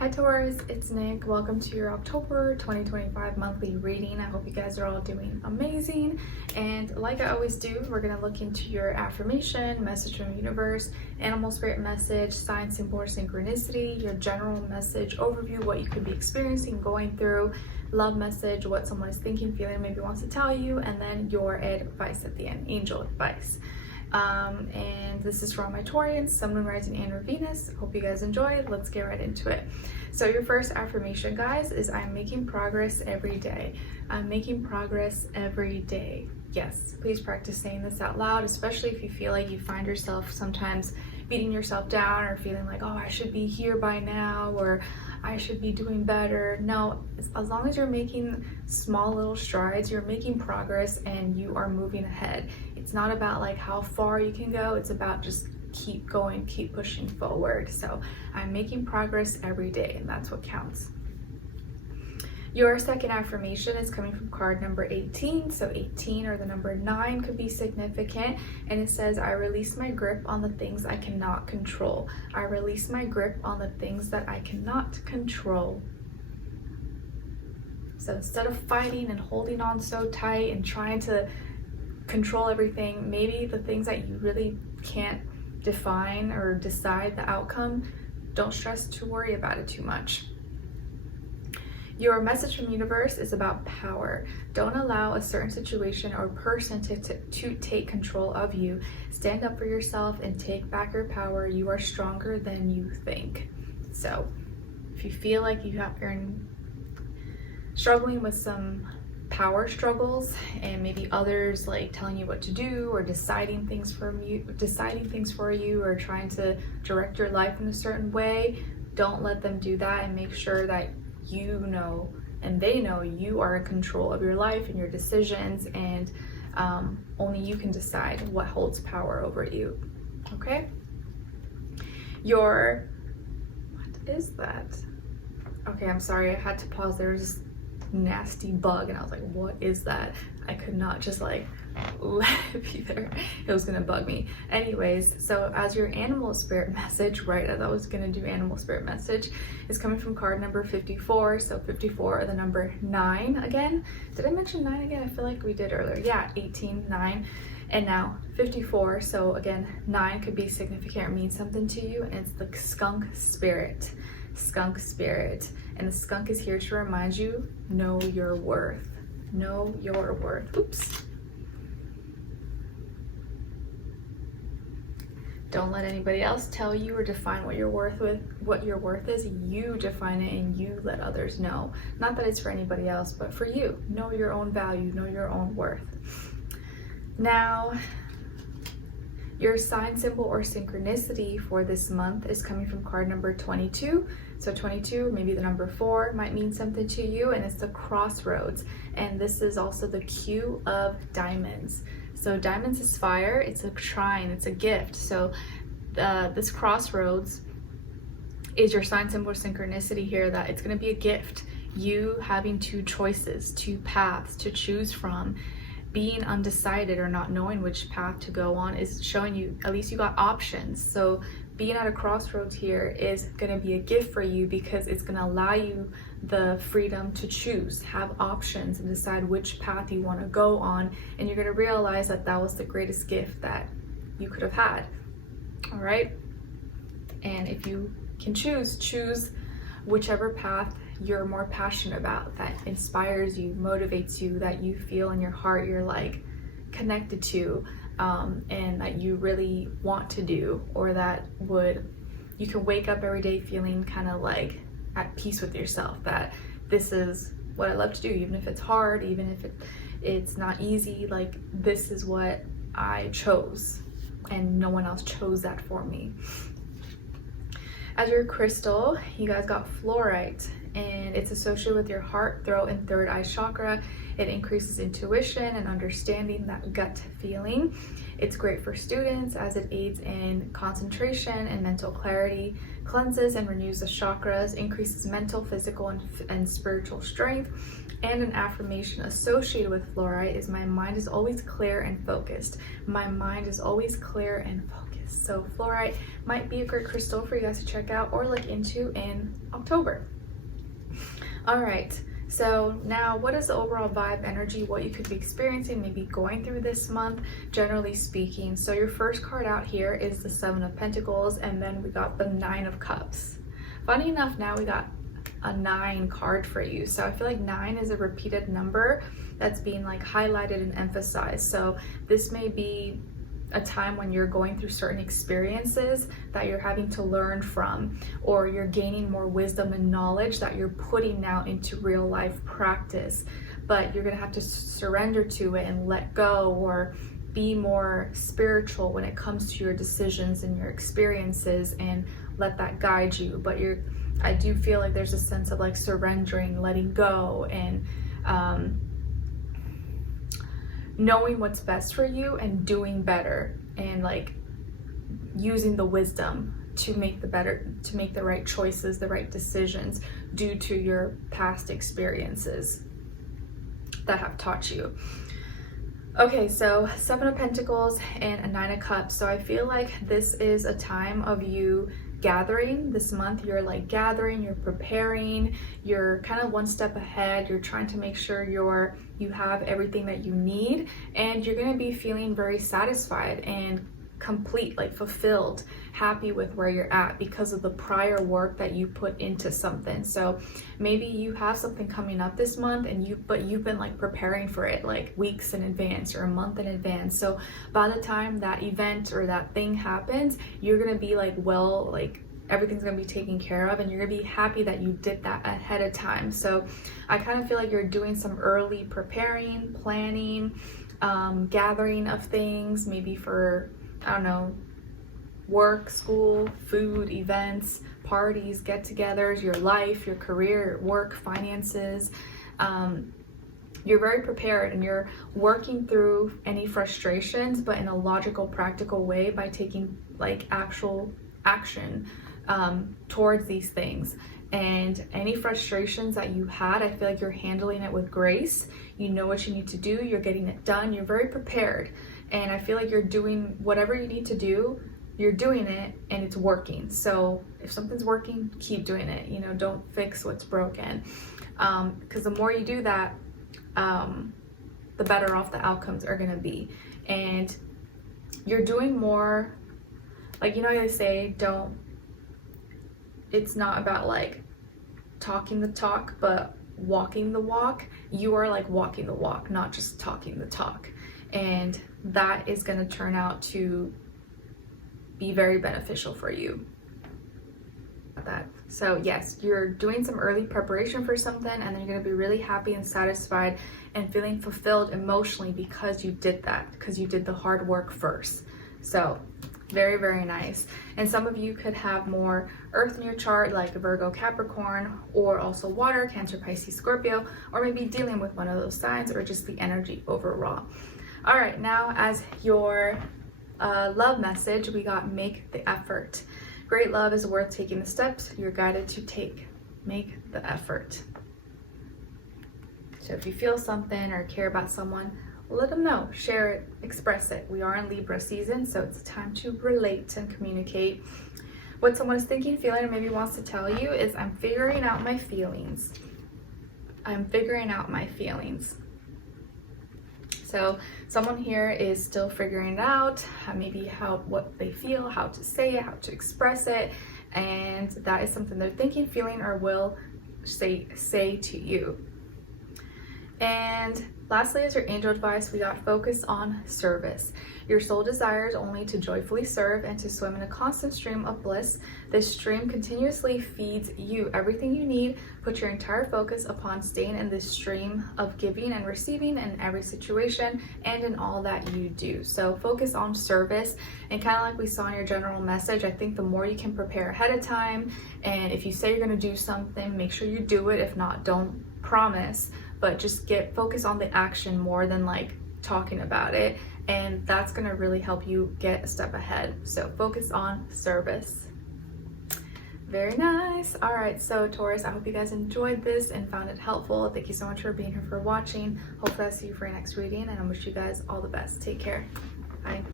Hi Taurus, it's Nick. Welcome to your October 2025 monthly reading. I hope you guys are all doing amazing. And like I always do, we're going to look into your affirmation, message from the universe, animal spirit message, sign, symbol, or synchronicity, your general message overview, what you could be experiencing, going through, love message, what someone is thinking, feeling, maybe wants to tell you, and then your advice at the end, angel advice. And this is for all my Taurians, Sun, Moon, Rising, and or Venus. Hope you guys enjoy. Let's get right into it. So your first affirmation, guys, is I'm making progress every day. I'm making progress every day. Yes, please practice saying this out loud, especially if you feel like you find yourself sometimes beating yourself down or feeling like, oh, I should be here by now, or I should be doing better. No, as long as you're making small little strides, you're making progress and you are moving ahead. It's not about like how far you can go, it's about just keep going, keep pushing forward. So I'm making progress every day, and that's what counts. Your second affirmation is coming from card number 18. So 18 or the number 9 could be significant. And it says, I release my grip on the things I cannot control. I release my grip on the things that I cannot control. So instead of fighting and holding on so tight and trying to control everything, maybe the things that you really can't define or decide the outcome, don't stress to worry about it too much. Your message from the universe is about power. Don't allow a certain situation or person to take control of you. Stand up for yourself and take back your power. You are stronger than you think. So if you feel like you're struggling with some power struggles and maybe others like telling you what to do or deciding things for you or trying to direct your life in a certain way, don't let them do that, and make sure that you know and they know you are in control of your life and your decisions, and only you can decide what holds power over you. Okay? What is that? Okay, I'm sorry, I had to pause. There was this nasty bug and I was like, what is that? I could not just like let it be there. It was gonna bug me. Anyways, so as your animal spirit message, right, as I was gonna do animal spirit message, is coming from card number 54. So 54 or the number 9 again. Did I mention 9 again? I feel like we did earlier. Yeah, 18, 9, and now 54. So again, 9 could be significant or mean something to you, and it's the skunk spirit. Skunk spirit. And the skunk is here to remind you, know your worth. Know your worth. Oops. Don't let anybody else tell you or define what your worth is. You define it and you let others know. Not that it's for anybody else, but for you. Know your own value, know your own worth. Now, your sign, symbol, or synchronicity for this month is coming from card number 22. So 22, maybe the number 4, might mean something to you, and it's the crossroads. And this is also the Q of diamonds. So diamonds is fire, it's a trine, it's a gift. So this crossroads is your sign, symbol, or synchronicity here, that it's going to be a gift. You having two choices, two paths to choose from. Being undecided or not knowing which path to go on is showing you at least you got options. So being at a crossroads here is going to be a gift for you, because it's going to allow you the freedom to choose, have options, and decide which path you want to go on. And you're going to realize that that was the greatest gift that you could have had. All right. And if you can choose whichever path you're more passionate about, that inspires you, motivates you, that you feel in your heart you're like connected to, and that you really want to do, or that you can wake up every day feeling kind of like at peace with yourself, that this is what I love to do, even if it's hard, even if it's not easy, like this is what I chose and no one else chose that for me. As your crystal, you guys got fluorite, and it's associated with your heart, throat, and third eye chakra. It increases intuition and understanding, that gut feeling. It's great for students as it aids in concentration and mental clarity, cleanses and renews the chakras, increases mental, physical, and spiritual strength. And an affirmation associated with fluorite is, my mind is always clear and focused. My mind is always clear and focused. So fluorite might be a great crystal for you guys to check out or look into in October. All right, so now what is the overall vibe, energy, what you could be experiencing, maybe going through this month, generally speaking? So your first card out here is the Seven of Pentacles, and then we got the Nine of Cups. Funny enough, now we got a 9 card for you. So I feel like 9 is a repeated number that's being like highlighted and emphasized. So this may be a time when you're going through certain experiences that you're having to learn from, or you're gaining more wisdom and knowledge that you're putting now into real life practice, but you're gonna have to surrender to it and let go, or be more spiritual when it comes to your decisions and your experiences, and let that guide you. But I do feel like there's a sense of like surrendering, letting go, and knowing what's best for you and doing better, and like using the wisdom to make the right choices, the right decisions, due to your past experiences that have taught you. Okay, so Seven of Pentacles and a Nine of Cups. So I feel like this is a time of you gathering. This month you're like gathering, you're preparing, you're kind of one step ahead, you're trying to make sure you have everything that you need, and you're going to be feeling very satisfied and complete, like fulfilled, happy with where you're at because of the prior work that you put into something. So maybe you have something coming up this month, but you've been like preparing for it like weeks in advance or a month in advance. So by the time that event or that thing happens, you're gonna be like, well, like everything's gonna be taken care of, and you're gonna be happy that you did that ahead of time. So I kind of feel like you're doing some early preparing, planning, gathering of things, maybe for, I don't know, work, school, food, events, parties, get-togethers, your life, your career, work, finances. You're very prepared, and you're working through any frustrations, but in a logical, practical way, by taking like actual action towards these things. And any frustrations that you had, I feel like you're handling it with grace. You know what you need to do, you're getting it done, you're very prepared. And I feel like you're doing whatever you need to do, you're doing it, and it's working. So if something's working, keep doing it. You know, don't fix what's broken. Because the more you do that, the better off the outcomes are gonna be. And you're doing more, like, you know, they say, it's not about like talking the talk, but walking the walk. You are like walking the walk, not just talking the talk. And that is going to turn out to be very beneficial for you. So yes, you're doing some early preparation for something, and then you're going to be really happy and satisfied and feeling fulfilled emotionally because you did that, because you did the hard work first. So very, very nice. And some of you could have more earth in your chart, like Virgo, Capricorn, or also water, Cancer, Pisces, Scorpio, or maybe dealing with one of those signs, or just the energy overall. All right, now as your love message, we got make the effort. Great love is worth taking the steps you're guided to make the effort. So if you feel something or care about someone, let them know, share it, express it. We are in Libra season, so it's time to relate and communicate. What someone is thinking, feeling, or maybe wants to tell you is, I'm figuring out my feelings. I'm figuring out my feelings. So someone here is still figuring it out, maybe what they feel, how to say it, how to express it, and that is something they're thinking, feeling, or will say to you. And lastly, as your angel advice, we got focus on service. Your soul desires only to joyfully serve and to swim in a constant stream of bliss. This stream continuously feeds you everything you need. Put your entire focus upon staying in this stream of giving and receiving in every situation and in all that you do. So focus on service, and kind of like we saw in your general message, I think the more you can prepare ahead of time, and if you say you're going to do something, make sure you do it. If not, don't promise, but just focus on the action more than like talking about it, and that's going to really help you get a step ahead. So focus on service. Very nice. All right, so Taurus, I hope you guys enjoyed this and found it helpful. Thank you so much for being here, for watching. Hopefully I'll see you for your next reading, and I wish you guys all the best. Take care. Bye.